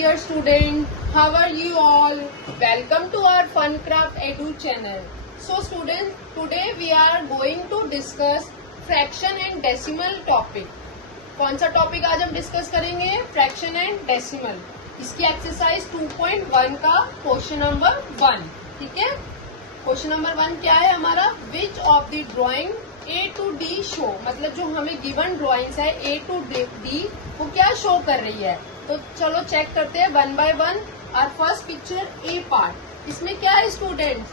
dear student, how are you all? Welcome to our Funcraft Edu channel. So students, today we are going to discuss fraction and decimal topic. कौन सा topic आज हम discuss करेंगे? Fraction and decimal. इसकी exercise 2.1 का question number 1. ठीक है. Question number 1 क्या है हमारा? Which of the drawing A to D show, मतलब जो हमें गिवन ड्राइंग्स है A to D वो क्या शो कर रही है. तो चलो चेक करते हैं वन बाय वन. और फर्स्ट पिक्चर A पार्ट. इसमें क्या है स्टूडेंट्स?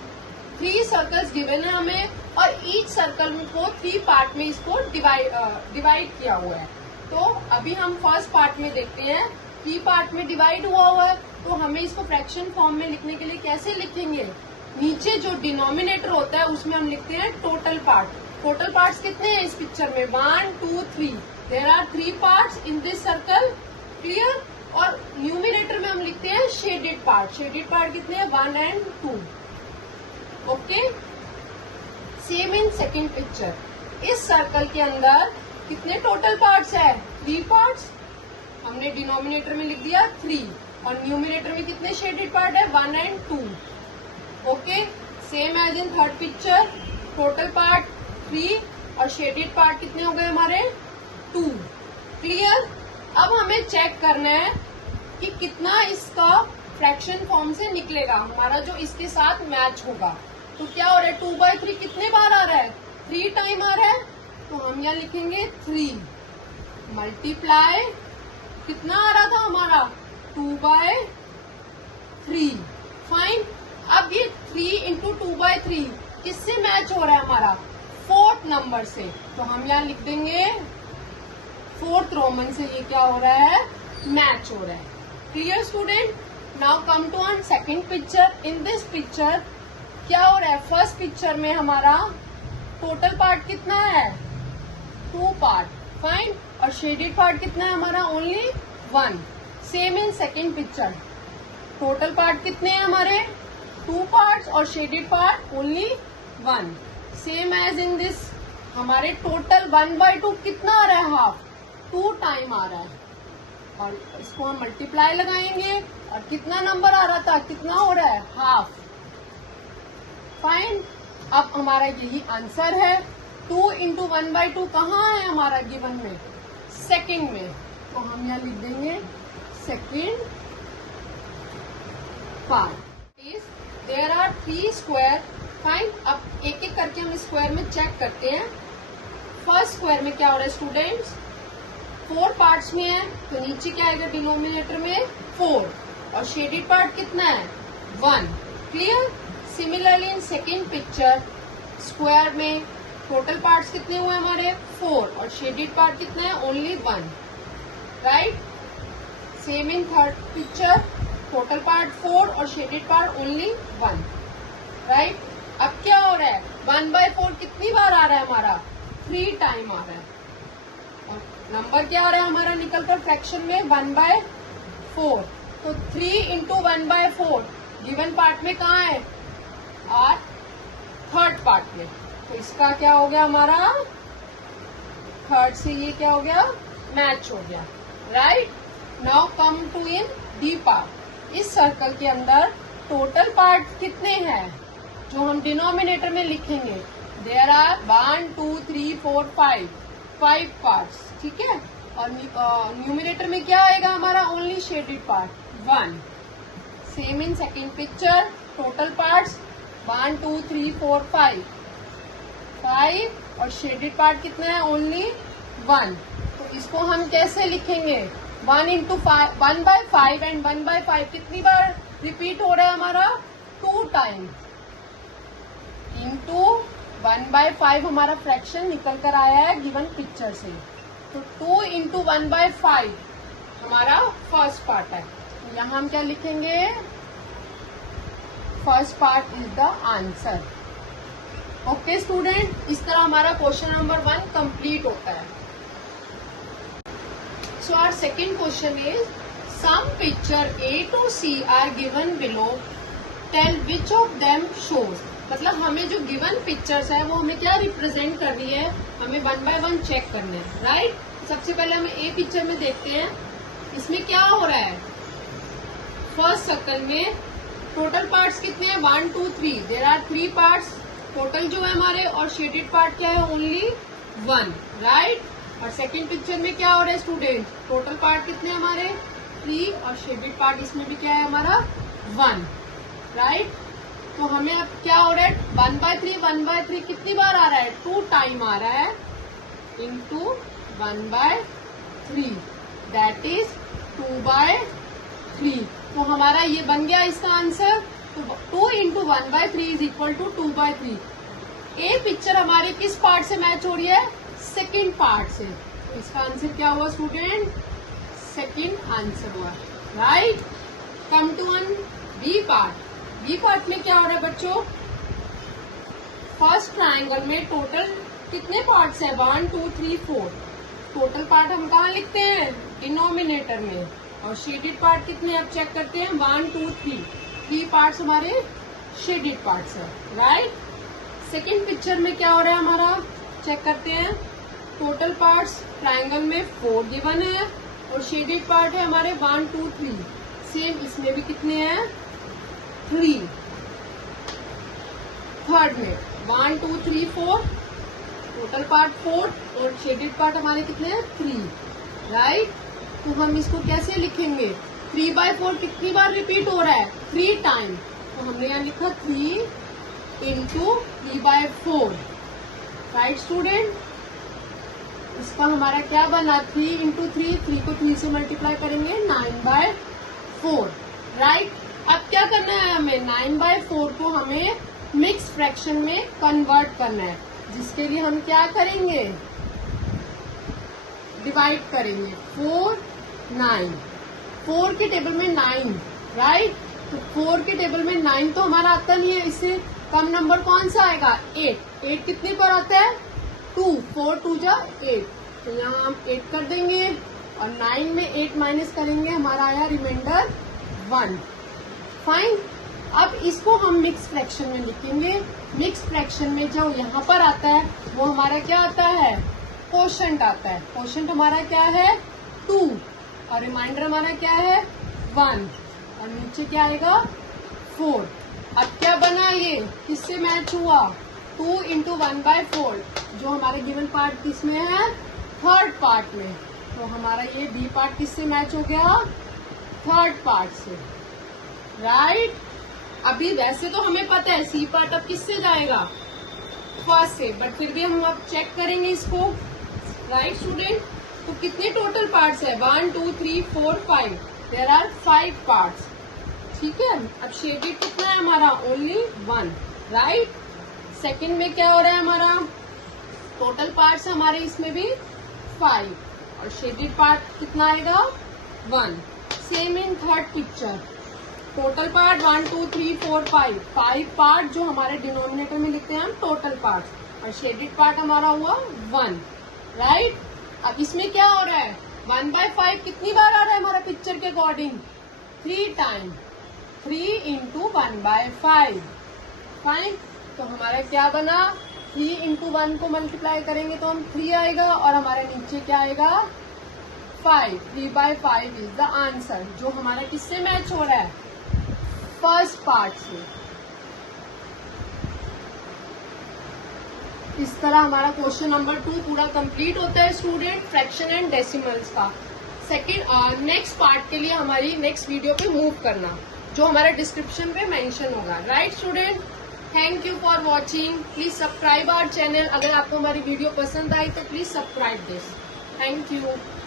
3 सर्कल्स गिवन है हमें और ईच सर्कल को 3 पार्ट में इसको डिवाइड किया हुआ है. तो अभी हम फर्स्ट पार्ट में देखते हैं. 3 पार्ट में डिवाइड हुआ है तो हमें इसको फ्रैक्शन फॉर्म में लिखने के लिए कैसे लिखेंगे? नीचे जो डिनोमिनेटर होता है उसमें हम लिखते हैं टोटल पार्ट. टोटल पार्ट्स कितने हैं इस पिक्चर में? 1 2 3. There are 3 parts in this circle. Clear. और न्यूमिनेटर में हम लिखते हैं शेडेड पार्ट. शेडेड पार्ट कितने हैं? 1 and 2. Okay. Same in second picture. इस सर्कल के अंदर कितने टोटल पार्ट्स है? 3 पार्ट्स. हमने डिनोमिनेटर में लिख दिया 3 और न्यूमिनेटर में कितने शेडेड पार्ट है? 1 and 2. Okay. Same as in third picture. Total part 3 और शेडेड पार्ट कितने हो गए हमारे? 2. क्लियर. अब हमें चेक करना है कि कितना इसका फ्रैक्शन फॉर्म से निकलेगा हमारा जो इसके साथ मैच होगा. तो क्या हो रहा है? 2/3 कितने बार आ रहा है? 3 टाइम आ रहा है. तो हम यहाँ लिखेंगे 3 मल्टीप्लाई कितना आ रहा था हमारा? 2/3. फाइन. अब ये 3 इंटू 2/3 किससे मैच हो रहा है हमारा? 4th नंबर से. तो हम यहाँ लिख देंगे 4th रोमन से ये क्या हो रहा है? मैच हो रहा है. Clear student. Now come to on second picture. In this picture क्या हो रहा है? फर्स्ट पिक्चर में हमारा टोटल पार्ट कितना है? 2 पार्ट. फाइन. और शेडेड पार्ट कितना है हमारा? Only 1. Same in second picture. Total part कितने हैं हमारे? 2 पार्ट्स और shaded part only 1. Same as in this. हमारे टोटल 1/2 कितना आ रहा है? हाफ. 2 टाइम आ रहा है. और इसको हम मल्टीप्लाई लगाएंगे और कितना नंबर आ रहा था? कितना हो रहा है? हाफ. फाइन. अब हमारा यही आंसर है. 2 इंटू 1/2 कहाँ है हमारा गिवन में? सेकंड में. तो हम यहाँ लिख देंगे second part. There are 3 square. Fine. अब एक एक करके हम स्क्वायर में चेक करते हैं. फर्स्ट स्क्वायर में क्या हो रहा है स्टूडेंट्स? 4 पार्ट्स में है तो नीचे क्या आएगा डिनोमिनेटर में? 4. और शेडेड पार्ट कितना है? 1. Clear. Similarly in second picture square में टोटल पार्ट्स कितने हुए हमारे? 4 और शेडेड पार्ट कितना है? Only 1. Right. Same in third picture total part 4 और शेडेड पार्ट ओनली 1. राइट. अब क्या हो रहा है? 1/4 कितनी बार आ रहा है हमारा? 3 टाइम आ रहा है. और नंबर क्या आ रहा है हमारा निकलकर फ्रैक्शन में? 1/4. तो 3 इंटू 1/4 गिवन पार्ट में कहाँ है? और थर्ड पार्ट में. तो इसका क्या हो गया हमारा? थर्ड से ये क्या हो गया? मैच हो गया. Right. Now come to in D part. इस सर्कल के अंदर टोटल पार्ट कितने हैं जो हम डिनोमिनेटर में लिखेंगे? There are 1 2 3 4 5 parts. ठीक है. और न्यूमिनेटर में क्या आएगा हमारा? Only shaded part 1. Same in second picture. Total parts 1 2 3 4 5 और शेडेड पार्ट कितना है? ओनली 1. तो इसको हम कैसे लिखेंगे? 1 इंटू 1/5 एंड 1/5 कितनी बार रिपीट हो रहा है हमारा? 2 टाइम. इंटू 1/5 हमारा फ्रैक्शन निकल कर आया है गिवन पिक्चर से. तो 2 इंटू 1/5 हमारा फर्स्ट पार्ट है. यहाँ हम क्या लिखेंगे? First part is the answer. Okay student. इस तरह हमारा क्वेश्चन नंबर 1 कंप्लीट होता है. So our second question is some picture A to C are given below. Tell which of them shows. मतलब हमें जो गिवन पिक्चर्स है वो हमें क्या रिप्रेजेंट कर रही है? हमें 1 by 1 चेक करना है. राइट. सबसे पहले हमें A पिक्चर में देखते हैं. इसमें क्या हो रहा है? फर्स्ट सर्कल में टोटल पार्ट्स कितने हैं? 1 2 3। देयर आर 3 पार्ट्स टोटल जो है हमारे, और शेडेड पार्ट क्या है? Only 1, right. और सेकंड पिक्चर में क्या हो रहा है स्टूडेंट? टोटल पार्ट कितने हैं हमारे? 3, और शेडेड पार्ट इसमें भी क्या है हमारा? 1, राइट। तो हमें अब क्या हो रहा है? 1/3 कितनी बार आ रहा है? 2 टाइम आ रहा है, इंटू 1/3, दैट इज 2/3। तो हमारा ये बन गया इसका आंसर। तो 2 into 1/3 is equal to 2/3। A picture हमारे किस पार्ट से मैच हो रही है? सेकेंड पार्ट से। इसका आंसर क्या हुआ स्टूडेंट? सेकेंड आंसर हुआ, right. Come to one B part. B part में क्या हो रहा है बच्चों? फर्स्ट ट्राइंगल में टोटल कितने पार्ट्स है? 1 2 3 4। टोटल पार्ट हम कहाँ लिखते हैं? डिनोमिनेटर में। और शेडेड पार्ट कितने अब चेक करते हैं? 1 2 3। 3 पार्ट्स हमारे शेडेड पार्ट्स है, राइट। सेकेंड पिक्चर में क्या हो रहा है हमारा? चेक करते हैं। टोटल पार्ट्स ट्राइंगल में 4 गिवन है, और शेडेड पार्ट है हमारे 1 2 3। सेम इसमें भी कितने हैं? 3। थर्ड में 1 2 3 4। टोटल पार्ट 4 और शेडेड पार्ट हमारे कितने हैं? 3, राइट। तो हम इसको कैसे लिखेंगे? 3/4 कितनी बार रिपीट हो रहा है? 3 टाइम। तो हमने यहाँ लिखा 3 इंटू 3/4, राइट स्टूडेंट। इसका हमारा क्या बना? 3 इंटू 3 को 3 से मल्टीप्लाई करेंगे, 9/4, राइट। अब क्या करना है हमें? 9/4 को हमें मिक्स फ्रैक्शन में कन्वर्ट करना है, जिसके लिए हम क्या करेंगे? डिवाइड करेंगे। 4 9। 4 के टेबल में 9, राइट। तो 4 के टेबल में 9 तो हमारा आता नहीं है, इससे कम नंबर कौन सा आएगा? 8। 8 कितने पर आता है? 2। 4 2 जा 8। तो यहाँ हम 8 कर देंगे, और 9 में 8 माइनस करेंगे, हमारा आया रिमाइंडर 1। फाइन। अब इसको हम मिक्स फ्रैक्शन में लिखेंगे। मिक्स फ्रैक्शन में जो यहाँ पर आता है वो हमारा क्या आता है? कोशेंट आता है। कोशेंट हमारा क्या है? 2, और रिमाइंडर हमारा क्या है? 1, और नीचे क्या आएगा? 4। अब क्या बना ये? किससे मैच हुआ? 2 इंटू 1/4, जो हमारे गिवन पार्ट किसमें है? थर्ड पार्ट में। तो हमारा ये बी पार्ट किससे मैच हो गया? थर्ड पार्ट से, राइट। अभी वैसे तो हमें पता है सी पार्ट अब किससे जाएगा? फर्स्ट से, बट फिर भी हम अब चेक करेंगे इसको, राइट स्टूडेंट। तो कितने टोटल पार्ट्स है? 1 2 3 4 5। देयर आर 5 पार्ट्स, ठीक है। अब शेडेड कितना है हमारा? Only 1, right. सेकंड में क्या हो रहा है हमारा? टोटल पार्ट्स हमारे इसमें भी 5, और शेडेड पार्ट कितना आएगा? 1। सेम इन third picture. Total part 1 2 3 4 5। 5 part जो हमारे डिनोमिनेटर में लिखते हैं हम टोटल पार्ट, और शेडेड पार्ट हमारा हुआ 1, राइट। अब इसमें क्या हो रहा है? 1/5 कितनी बार आ रहा है हमारा पिक्चर के अकॉर्डिंग? 3 टाइम। 3 into 1/5, fine. तो हमारा क्या बना? 3 इंटू 1 को मल्टीप्लाई करेंगे तो हम 3 आएगा, और हमारे नीचे क्या आएगा? 5। 3/5 इज द आंसर, जो हमारा किससे मैच हो रहा है? फर्स्ट पार्ट से। इस तरह हमारा क्वेश्चन नंबर 2 पूरा कंप्लीट होता है स्टूडेंट, फ्रैक्शन एंड डेसिमल्स का। सेकंड नेक्स्ट पार्ट के लिए हमारी नेक्स्ट वीडियो पे मूव करना, जो हमारा डिस्क्रिप्शन पे मेंशन होगा, right student. Thank you for watching. Please subscribe our channel. अगर आपको हमारी वीडियो पसंद आई तो please subscribe this. Thank you.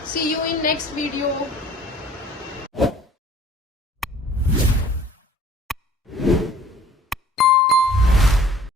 See you in next video.